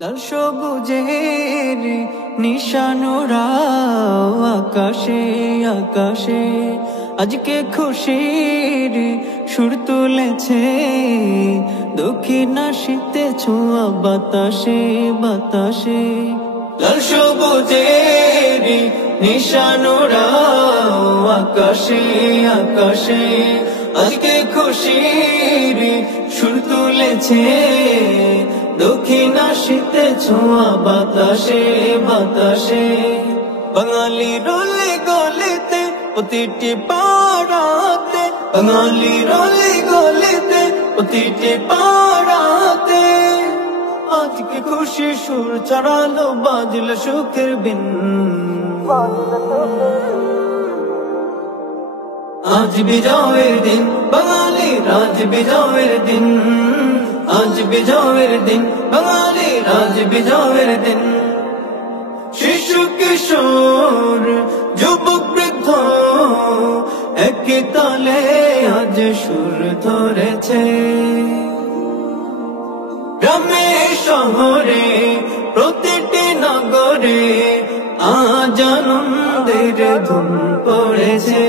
লাল সবুজের নিশানোরাও আকাশে আকাশে আজকে খুশির সুর তুলেছে। দক্ষিণ আশিতে ছোঁয়া বাতাসে বাতাসে। লাল সবুজের নিশানোরাও আকাশে আকাশে আজকে খুশির সুর তুলেছে। দক্ষিণ আশিতে ছোঁয়া বাতাসে বাতাসে। বাঙালি রলে গলিতে প্রতিটি পাড়াতে, বাঙালি রলে গলিতে প্রতিটি পাড়াতে আজকে খুশি সুর ছড়ালো, বাজল সুখের বিন। আজ বিজয়ের দিন বাঙালির, আজ বিজয়ের দিন, আজ বিজয়ের দিন বাঙালির, আজ বিজয়ের দিন। শিশু কিশোর যুবক বৃদ্ধ একই তালে আজ সুর ধরেছে। গ্রামে শহরে প্রতিটি নগরে আজ আনন্দের ধুম পড়েছে।